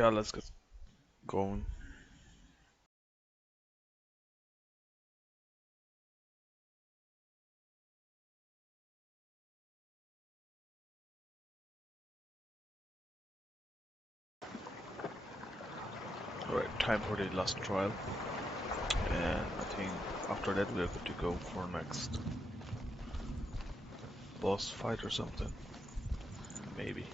Yeah, let's get going. Alright, time for the last trial. And I think after that we are good to go for next boss fight or something. Maybe.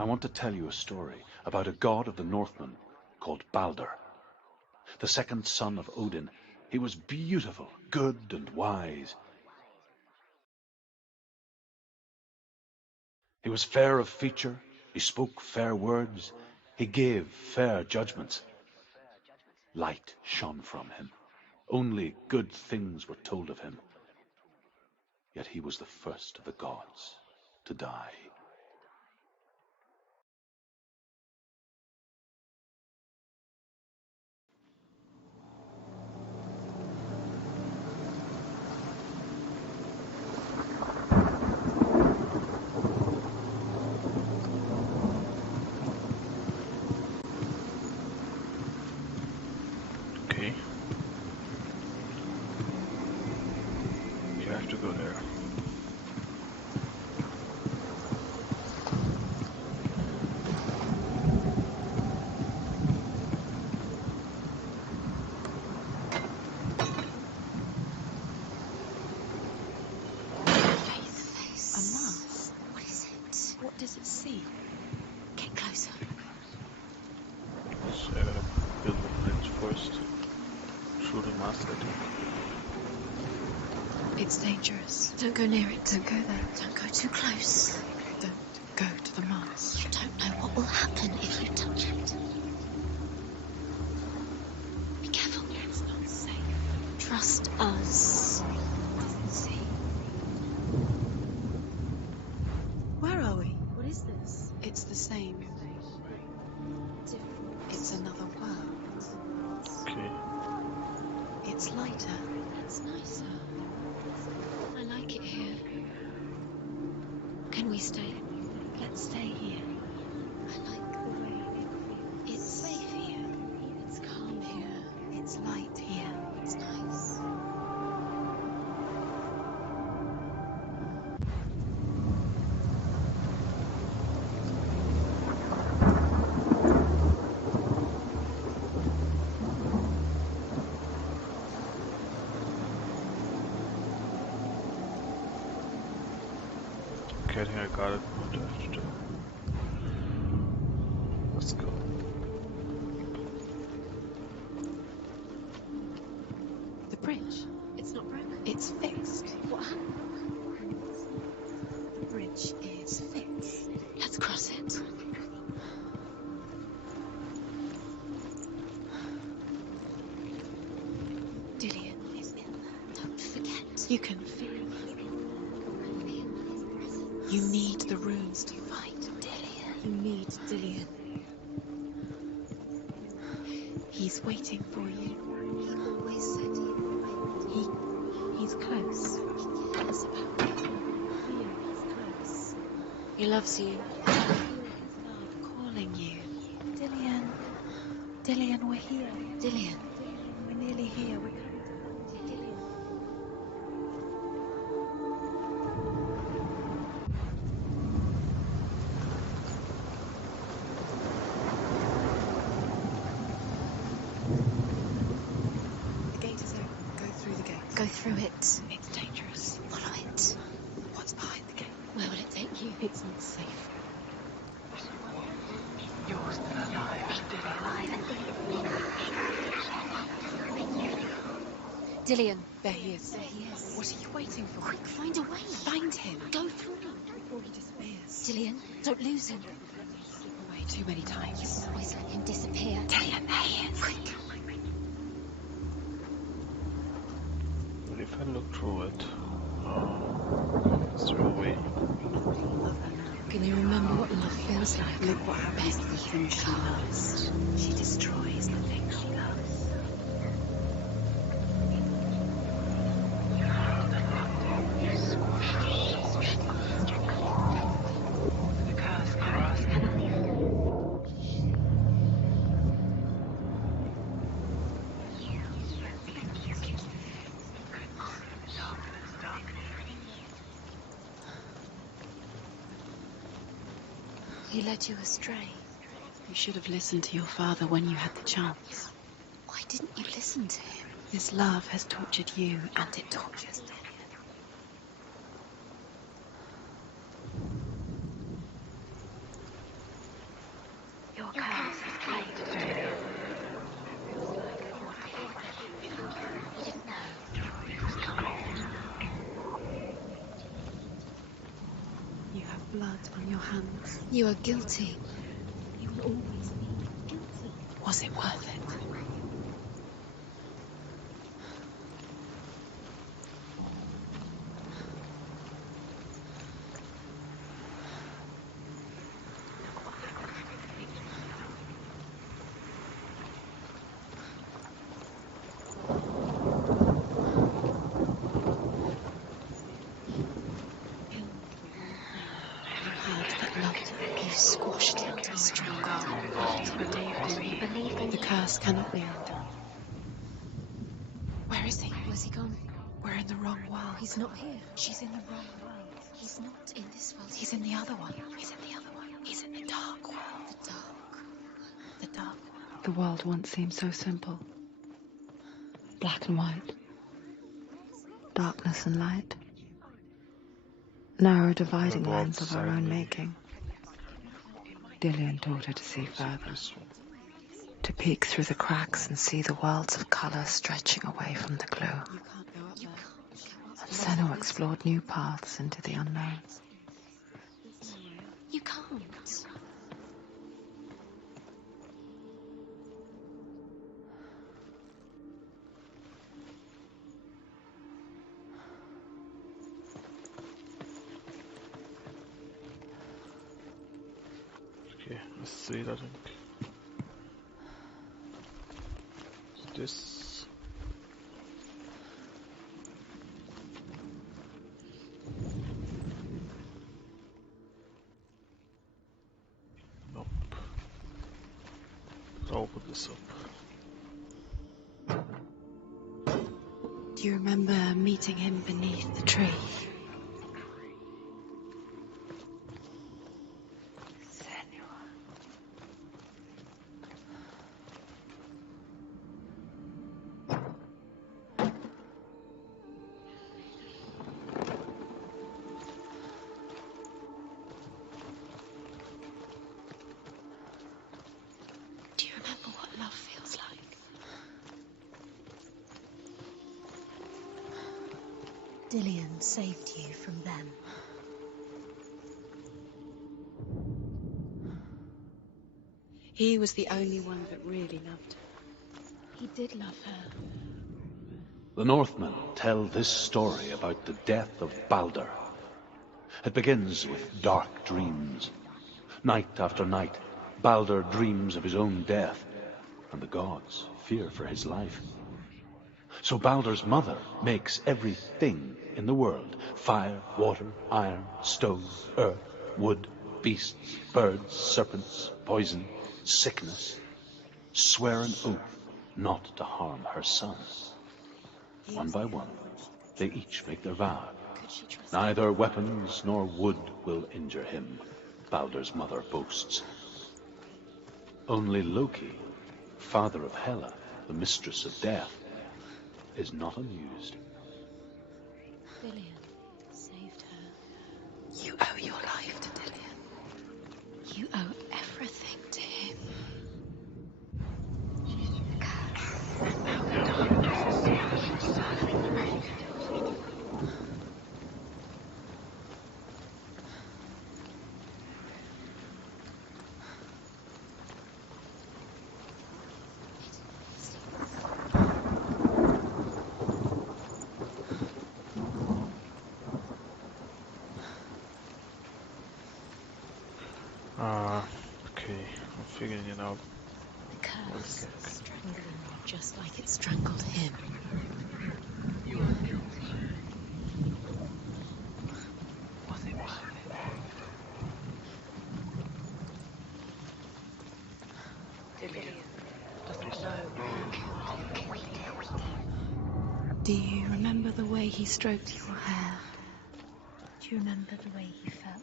I want to tell you a story about a god of the Northmen called Balder. The second son of Odin. He was beautiful, good and wise. He was fair of feature, he spoke fair words, he gave fair judgments. Light shone from him. Only good things were told of him. Yet he was the first of the gods to die. Okay. You have to go there. A mask? What is it? What does it see? Get closer. So I gotta build the bridge first. Through the mask, I think. It's dangerous. Don't go near it. Don't go there. Don't go too close. Don't go to the mask. You don't know what will happen if you touch it. Be careful. It's not safe. Trust us. See? Where are we? What is this? It's the same. It's another world. Okay. It's lighter. It's nicer. I like it here. Can we stay? Let's stay here. I like the way it's safe here. It's calm here. It's light here. It's nice. Okay, I think I got it. What do I have to do? Let's go. The bridge. It's not broken. It's fixed. What happened? The bridge is fixed. Let's cross it. Dillian is in there. Don't forget. You can feel it. You need the runes to fight Dillian. You need Dillian. He's waiting for you. He always said he would. He's close. He cares about you. Here, he's close. He loves you. Feel his love calling you. Dillian. Dillian, we're here. Dillian. We're nearly here. We're coming to find you. Dillian. The gate is open. Go through the gate. Go through it. It's dangerous. Follow it. What's behind the gate? Where will it take you? It's not safe. You're still alive. Dillian, there he is. There he is. What are you waiting for? Quick, find a way. Find him. Go through before he disappears. Dillian, don't lose him. Slip away too many times. You always let him disappear. Dillian, there he is. Quick. But if I look through it, Throw away. Can you remember what love feels like? Look what happens to the things she loves. She destroys the things she loves. The curse cannot be undone. He led you astray. You should have listened to your father when you had the chance. Why didn't you listen to him? His love has tortured you, and it tortures me. Your curse is claimed. You didn't know. You have blood on your hands. You are guilty. You will always be guilty. Was it worth it? You squashed it, strangled it. He believed in the curse cannot be undone. Where is he? Where's he gone? We're in the wrong world. He's not here. She's in the wrong world. He's not in this world. He's in the other one. He's in the other one. He's in the dark world. The dark. The dark world. The world once seemed so simple. Black and white. Darkness and light. Narrow dividing Go lines of our outside, own maybe. making. Dillian taught her to see further. To peek through the cracks and see the worlds of colour stretching away from the glue. You can't go up there. And Senua explored new paths into the unknown. You can't. Okay, let's see it, I think. This. Nope. I'll open this up. Do you remember meeting him beneath the tree? Do you remember what love feels like? Dillian saved you from them. He was the only one that really loved her. He did love her. The Northmen tell this story about the death of Balder. It begins with dark dreams. Night after night, Balder dreams of his own death, and the gods fear for his life. So Balder's mother makes everything in the world: fire, water, iron, stone, earth, wood, beasts, birds, serpents, poison, sickness, swear an oath not to harm her son. One by one, they each make their vow. Neither weapons nor wood will injure him, Balder's mother boasts. Only Loki, father of Hela, the mistress of death, is not amused. Dillian saved her. You owe your life to Dillian. You owe everything to him. I'm figuring it out. The What it's curse like. strangling you just like it strangled him. Was it worth it? Dillian doesn't know who killed him. Do you remember the way he stroked your hair? Do you remember the way he felt?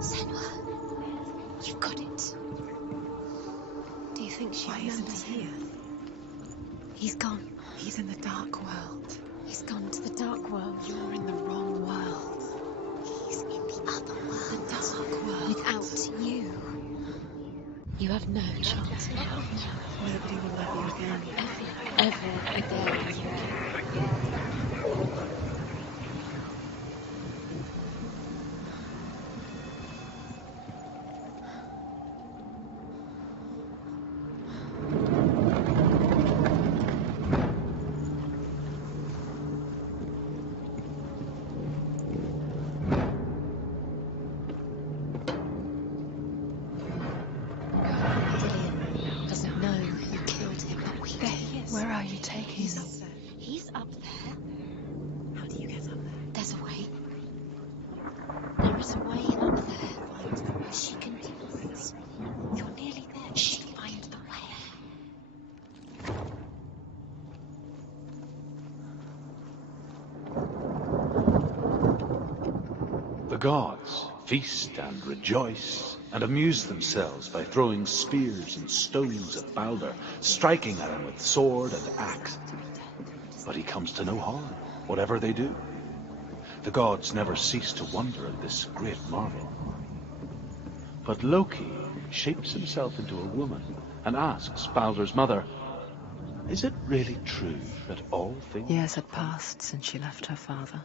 Senua, you've got it. Do you think she remembers him? He's gone. He's in the dark world. He's gone to the dark world. You're in the wrong world. He's in the other world. The dark world. Without you. You have no chance now. Nobody will love you again. Ever again. Dillian doesn't know who killed him, but we do. Where are you taking me? He's up there. How do you get up there? There's a way. There is a way up there. She can do this. You're nearly there. She can find the way. The gods feast and rejoice and amuse themselves by throwing spears and stones at Balder, striking at him with sword and axe. But he comes to no harm, whatever they do. The gods never cease to wonder at this great marvel. But Loki shapes himself into a woman and asks Balder's mother, "Is it really true that all things..." Years had passed since she left her father.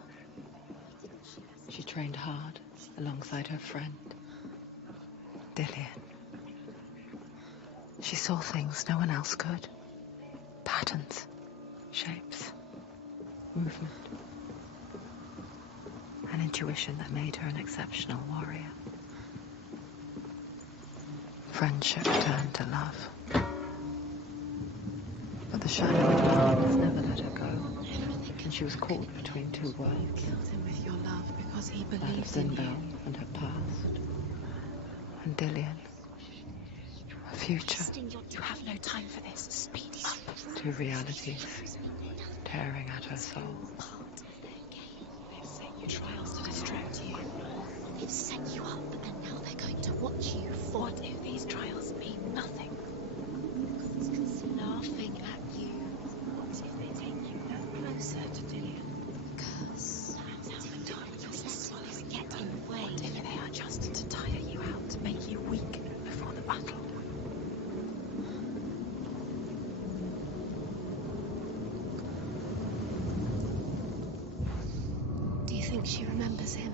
She trained hard alongside her friend, Dillian. She saw things no one else could. Patterns, shapes, movement. An intuition that made her an exceptional warrior. Friendship turned to love. But the shadow of love never let her go. And she was caught between two worlds. Killed him with your love because he That of believed in Zindel you. and her past. And Dillian, her future. You have no time for this. Speed up. Two realities tearing at her soul. They've set you trials to distract you. They've set you up, and now they're going to watch you fall. What if these trials mean nothing? Laughing at you. What if they take you no closer to Dillian? Curse. Now the darkness is swallowing get in the way. What if they are just to tire you out, to make you weak before the battle? Do you think she remembers him?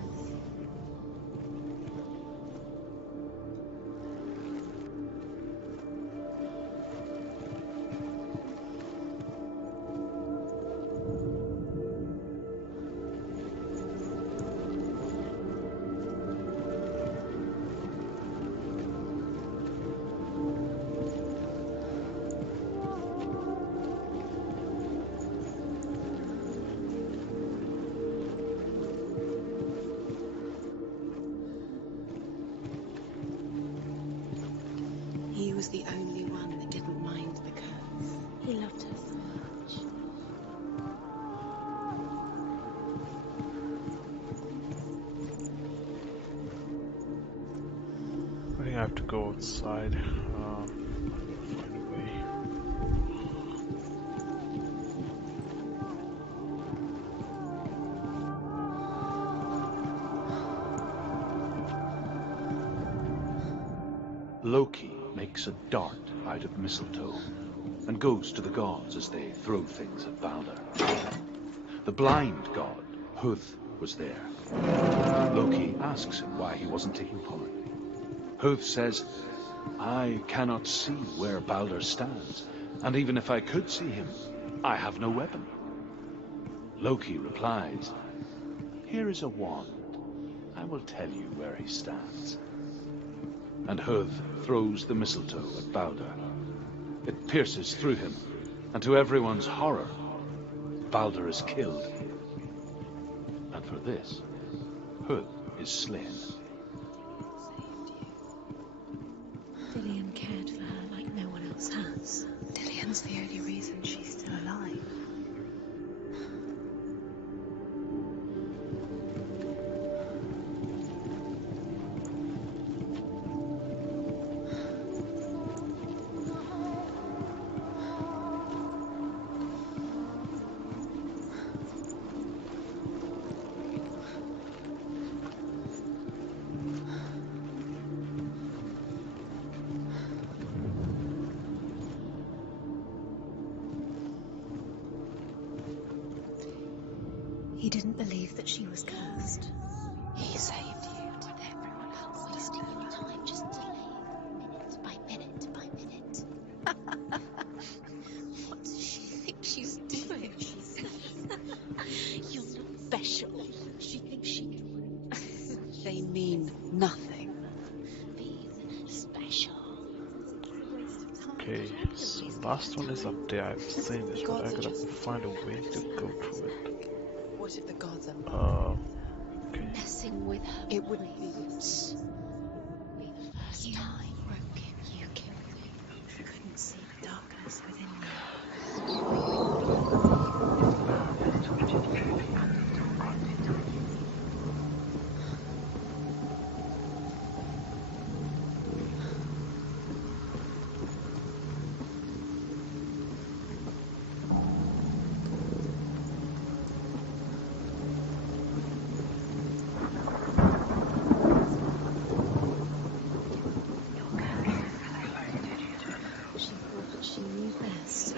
He was the only one that didn't mind the curse. He loved her so much. I think I have to go outside. Find a way. Loki makes a dart out of mistletoe and goes to the gods as they throw things at Balder. The blind god, Huth, was there. Loki asks him why he wasn't taking part. Huth says, I cannot see where Balder stands, and even if I could see him, I have no weapon. Loki replies, here is a wand. I will tell you where he stands. And Huth throws the mistletoe at Balder. It pierces through him, and to everyone's horror, Balder is killed. And for this, Huth is slain. Dillian cared for her like no one else has. Dillian's the only reason she's still alive. He didn't believe that she was cursed. He saved you with everyone else. Wasting your time just delaying, minute by minute. What does she think she's doing? You're not special. She thinks she can. They mean nothing. Being special. Okay, so last one is up there. I've seen this, but I gotta find a way to go through it. What if the gods are Okay. Messing with her. It wouldn't be brains. Be the first time broke him. You killed him. You couldn't see the darkness within me. She thought that she knew best.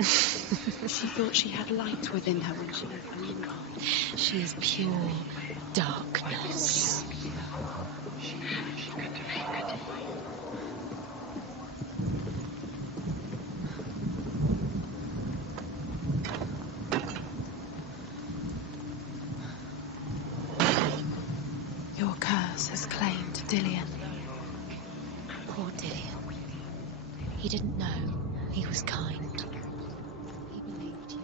She thought she had light within her when she opened the God. She is pure darkness. Your curse has claimed Dillian. Poor Dillian. He didn't know. He was kind. He believed you.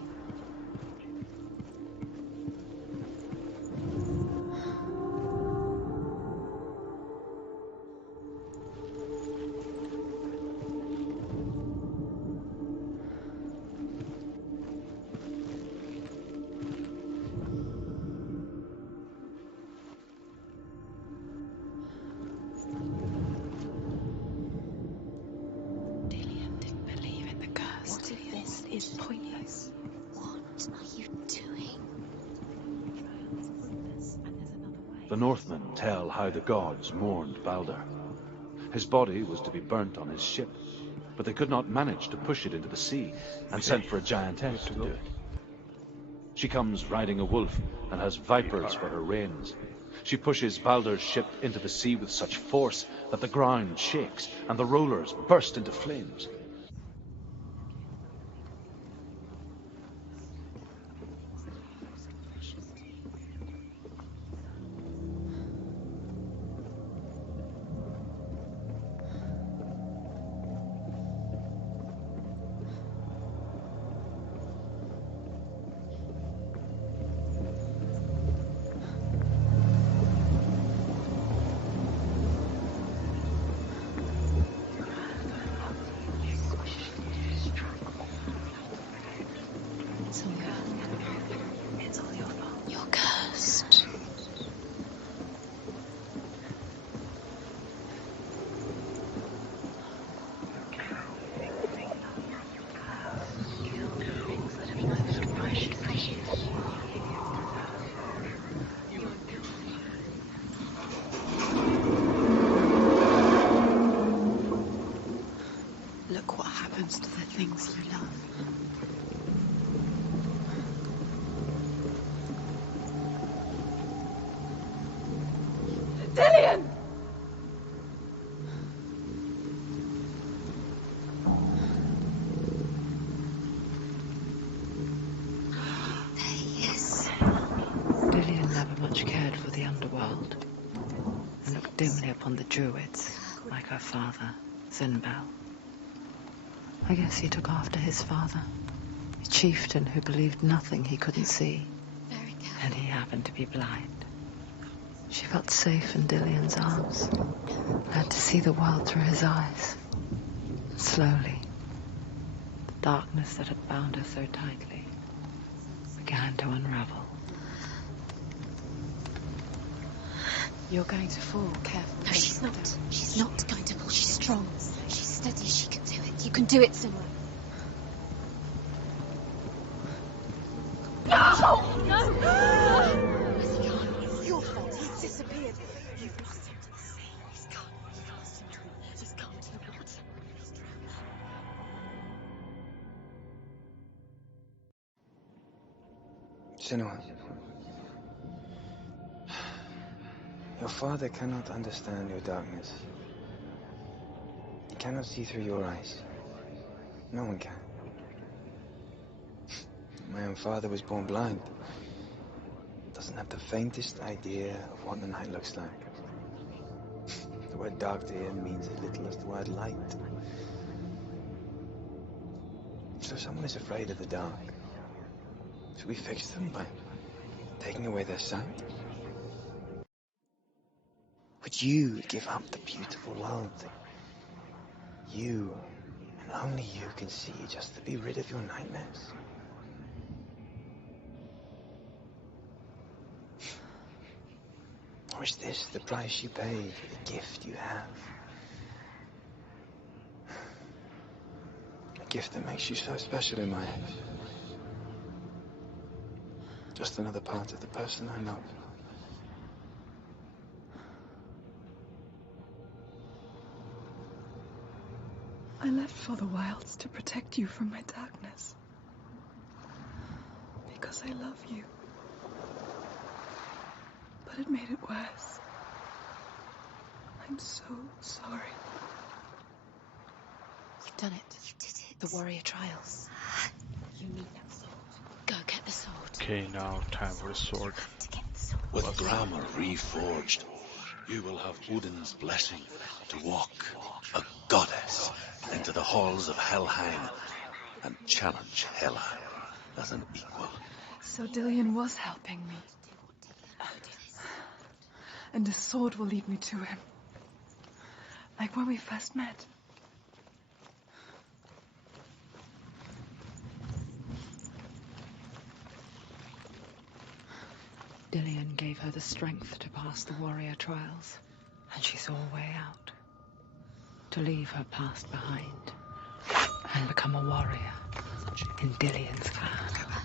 Dillian didn't believe in the curse. What if this is pointless? What are you doing? The Northmen tell how the gods mourned Balder. His body was to be burnt on his ship, but they could not manage to push it into the sea, and sent for a giantess to do it. She comes riding a wolf and has vipers for her reins. She pushes Balder's ship into the sea with such force that the ground shakes and the rollers burst into flames. It's all your fault. You're cursed. Look what happens to the things you love. Dillian! There he is. Dillian never much cared for the underworld and looked dimly upon the druids, like her father, Zinbal. I guess he took after his father, a chieftain who believed nothing he couldn't see, Very careful. and he happened to be blind. She felt safe in Dillian's arms, learned to see the world through his eyes. Slowly, the darkness that had bound her so tightly began to unravel. You're going to fall, careful. No, she's not. She's not going to fall. She's strong. She's steady. She can do it. You can do it, Senua. No! No! Where's he gone? It's your fault. He's disappeared. You've lost him to the sea. He's gone. You've lost him to him. Just come to the water. Senua, your father cannot understand your darkness. He cannot see through your eyes. No one can. My own father was born blind. Doesn't have the faintest idea of what the night looks like. The word dark to him means as little as the word light. So if someone is afraid of the dark, should we fix them by taking away their sight? Would you give up the beautiful world that you, and only you, can see just to be rid of your nightmares? Or is this the price you pay for the gift you have? A gift that makes you so special in my eyes. Just another part of the person I love. I left for the wilds to protect you from my darkness. Because I love you. But it made it worse. I'm so sorry. You've done it. You did it. The warrior trials. You need that sword. Go get the sword. Okay, now time for the sword. To get the sword. With grammar reforged, you will have Odin's blessing to walk, a goddess, into the halls of Helheim and challenge Hela as an equal. So Dillian was helping me. And his sword will lead me to him. Like when we first met. Dillian gave her the strength to pass the warrior trials, and she saw a way out. To leave her past behind and become a warrior in Dillian's clan. Go back.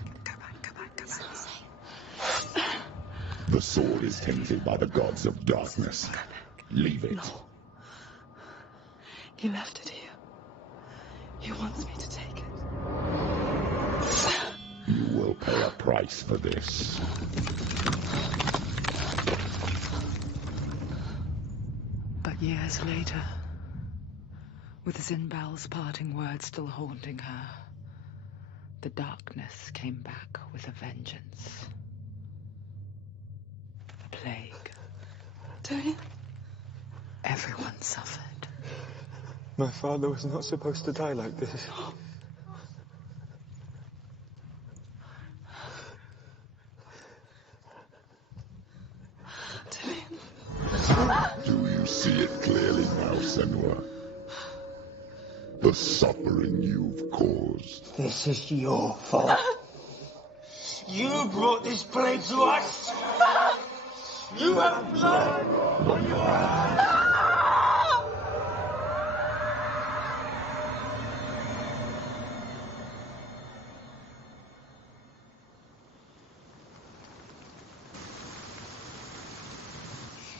The sword is tainted by the gods of darkness. Leave it. No. He left it here. He wants me to take it. You will pay a price for this. But years later, with Zinbal's parting words still haunting her, the darkness came back with a vengeance. A plague. Dillian? Everyone suffered. My father was not supposed to die like this. Do you see it clearly now, Senua? The suffering you've caused. This is your fault. You brought this plague to us. You have blood on your hands.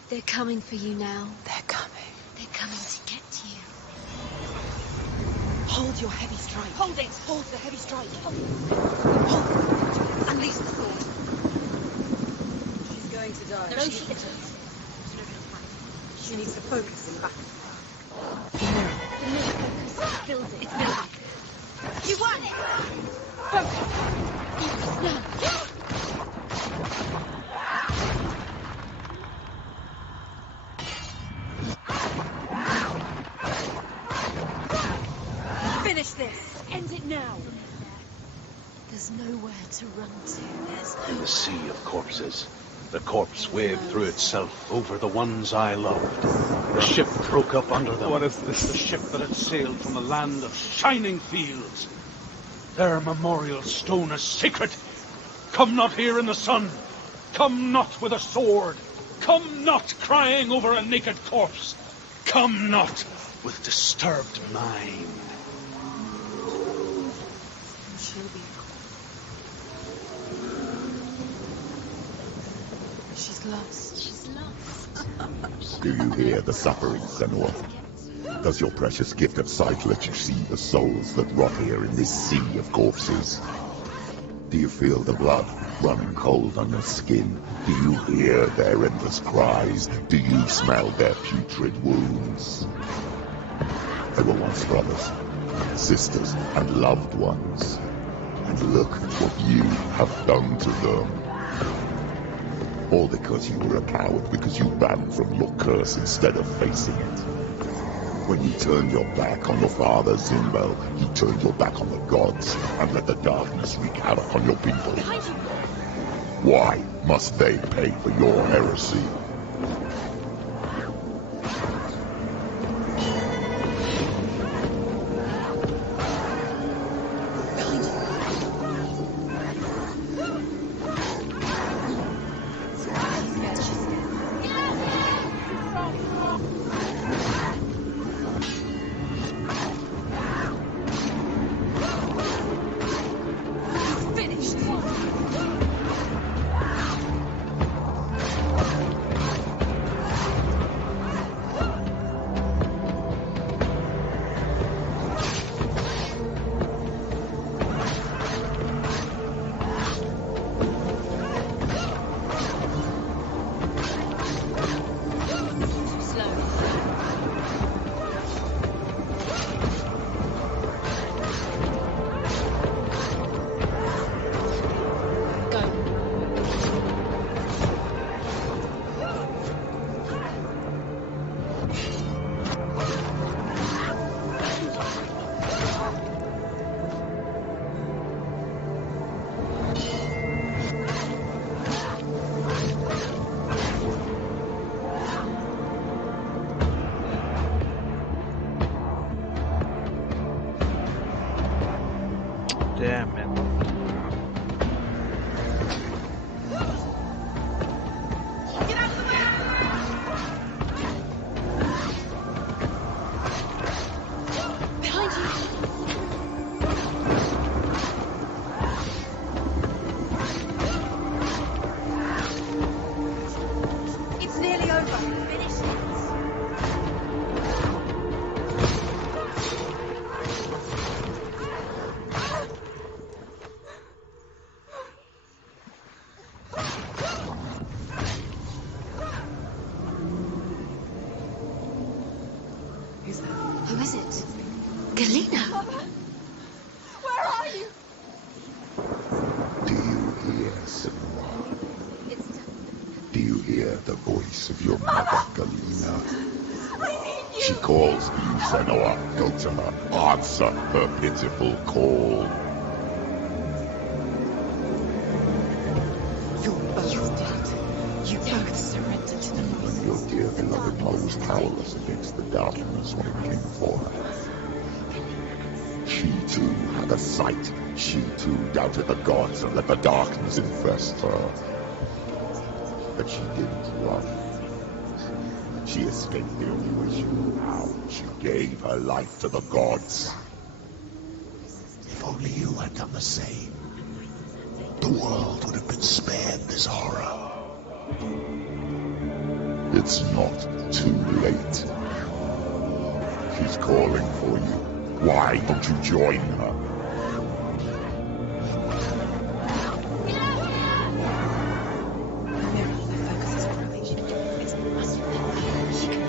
They're coming for you now. They're coming. They're coming to get you. Hold your heavy strike. Hold it. Hold the heavy strike. Hold. Unleash the sword. She's going to die. No, she isn't. She needs to focus in the back. The mirror focus. Build it. It's building. You won it! Focus. Now. Finish this. End it now. There's nowhere to run to. In the sea of corpses, the corpse waved through itself over the ones I loved. The ship broke up under them. What is this? The ship that had sailed from a land of shining fields. Their memorial stone is sacred. Come not here in the sun. Come not with a sword. Come not crying over a naked corpse. Come not with disturbed mind. She'll be. She's lost. She's lost. Do you hear the suffering, Senua? Does your precious gift of sight let you see the souls that rot here in this sea of corpses? Do you feel the blood running cold on your skin? Do you hear their endless cries? Do you smell their putrid wounds? They were once brothers, sisters, and loved ones. And look what you have done to them. All because you were a coward, because you ran from your curse instead of facing it. When you turned your back on your father, Zinbel, you turned your back on the gods and let the darkness wreak havoc on your people. Why must they pay for your heresy? Damn, man. It's nearly over. Finish it. Who is it? Galena! Where are you? Do you hear, Senua? Do you hear the voice of your mother, Galena? I need you! She calls for you, Senua. Go to her. Answer her pitiful call. You're both dead. You both surrendered to the voices. Your dear beloved mother was powerless against the darkness when it came for her. She too had a sight. She too doubted the gods and let the darkness infest her. But she didn't run. She escaped the only way she knew how. She gave her life to the gods. If only you had done the same, the world would have been spared this horror. It's not too late. She's calling for you. Why don't you join her? The focus is growing. It's massive. She can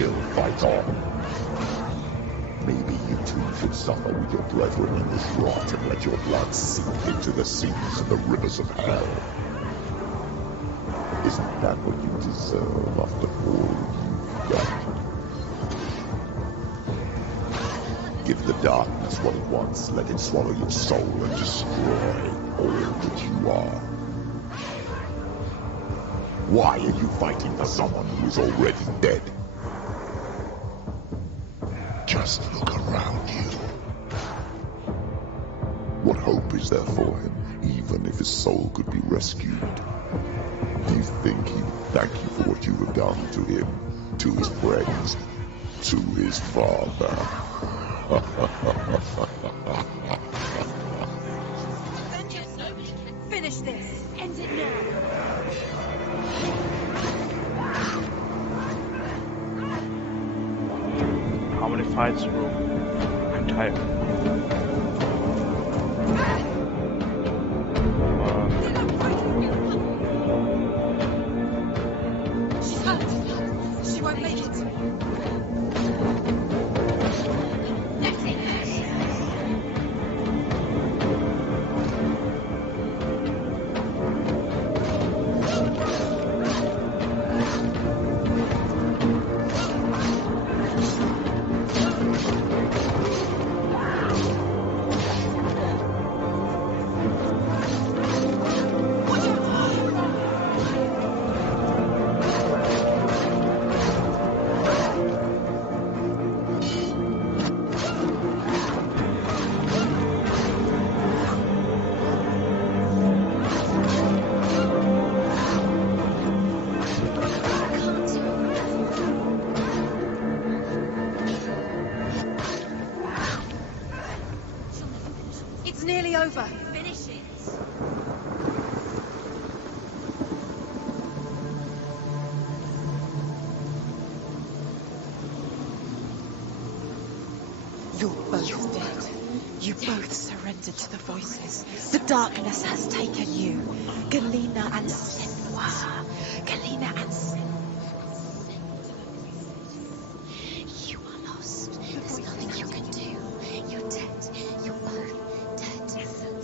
still fight on. Maybe you too should suffer with your brethren in this rot and let your blood sink into the seas and the rivers of hell. Isn't that what you deserve after all you've done? Give the darkness what it wants, let it swallow your soul and destroy all that you are. Why are you fighting for someone who is already dead? Just look around you. What hope is there for him, even if his soul could be rescued? Do you think he would thank you for what you have done to him, to his friends, to his father? Finish this. End it now. How many fights, bro? I'm tired. She's hurt. She won't make it. It's nearly over. Finish it. You're both dead. You both surrendered to the voices. The darkness has taken you. Galena and Senua. Galena and Senua. You are lost. There's nothing you can do. You're dead. You're both dead.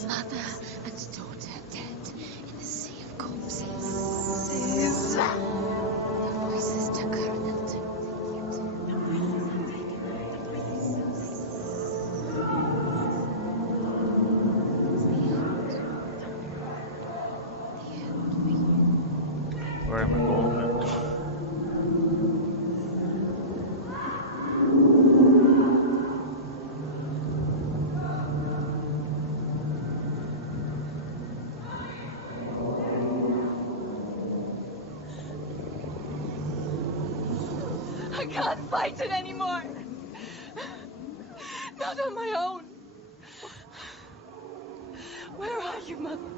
Mother and daughter dead in the sea of corpses. The voices took her and then took you too. Where am I going, man? I can't fight it anymore. Not on my own. Where are you, Mother?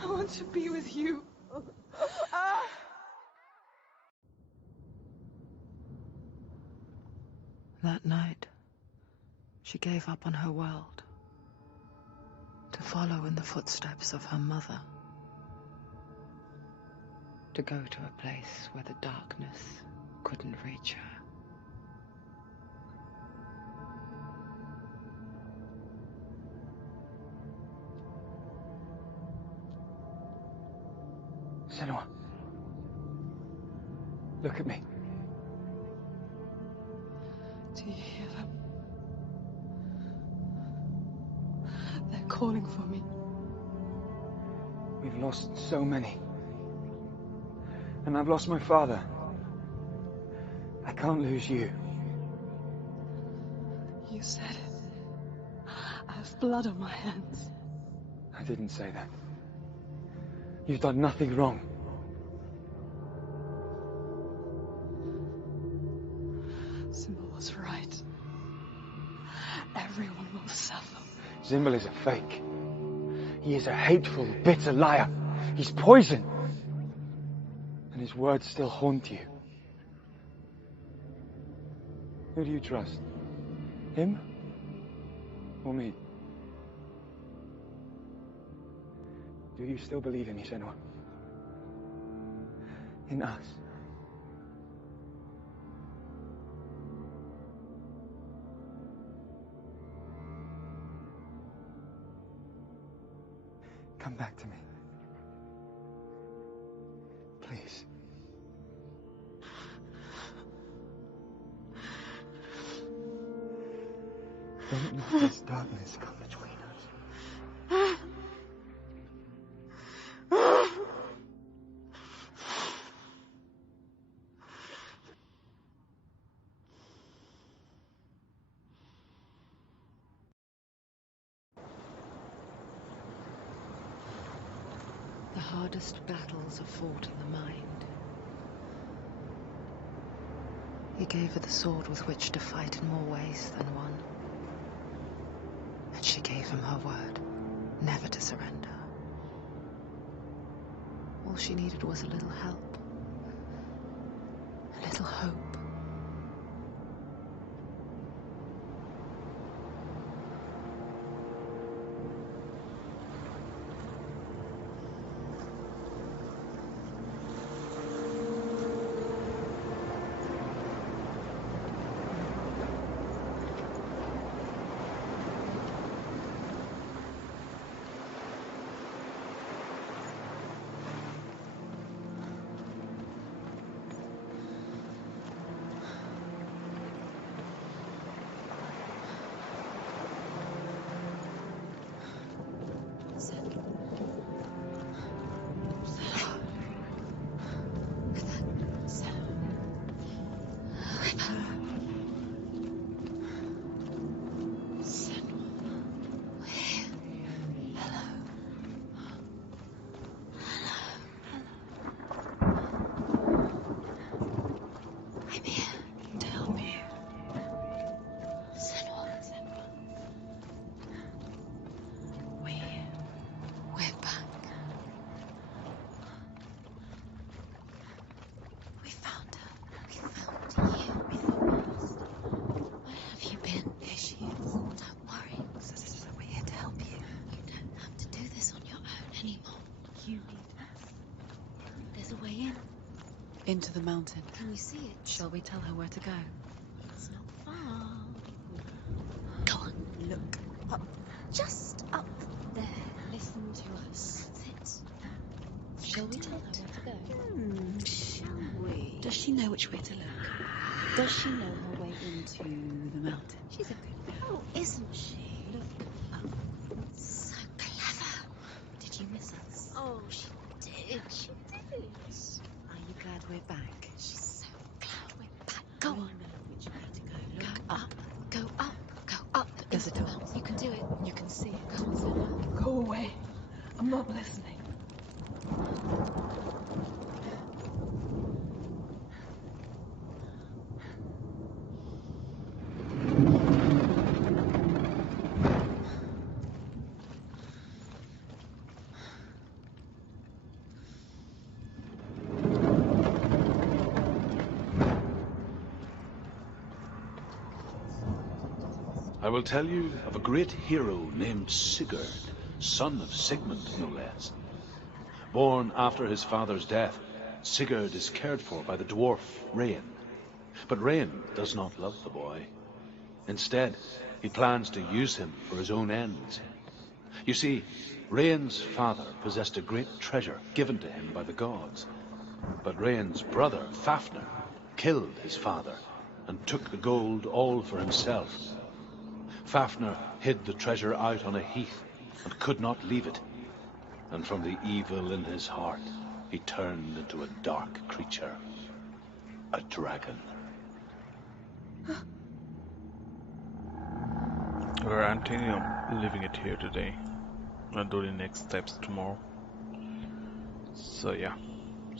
I want to be with you. That night, she gave up on her world to follow in the footsteps of her mother, to go to a place where the darkness couldn't reach her. Senua. Look at me. Do you hear them? They're calling for me. We've lost so many. And I've lost my father. I can't lose you. You said it. I have blood on my hands. I didn't say that. You've done nothing wrong. Symbol was right. Everyone will suffer. Zimbel is a fake. He is a hateful, bitter liar. He's poison. And his words still haunt you. Who do you trust? Him? Or me? Do you still believe in me, Senua? In us? Come back to me. Please. Don't let this darkness come between us. The hardest battles are fought in the mind. He gave her the sword with which to fight in more ways than one. And she gave him her word, never to surrender. All she needed was a little help, a little hope. Into the mountain. Can you see it? Shall we tell her where to go? It's not far. Go on. Look up. Just up there. Listen to us. That's it. Shall we tell her where to go? Shall we? Does she know which way to look? Does she know her way into the mountain? She's a good girl, isn't she? Look up. So clever. Did you miss us? Oh, she did. She did. Are you glad we're back? She's so glad we're back. Go on. Know which way to go. Look Go up. Go up. Go up. There's into a the door. mountain. You can do it. You can see it. Go on, Senua. Go away. I'm not listening. I will tell you of a great hero named Sigurd, son of Sigmund, no less. Born after his father's death, Sigurd is cared for by the dwarf Rain. But Rain does not love the boy. Instead, he plans to use him for his own ends. You see, Rain's father possessed a great treasure given to him by the gods. But Rain's brother, Fafnir, killed his father and took the gold all for himself. Fafnir hid the treasure out on a heath and could not leave it. And from the evil in his heart, he turned into a dark creature. A dragon. We're intending on leaving it here today and doing next steps tomorrow. So yeah.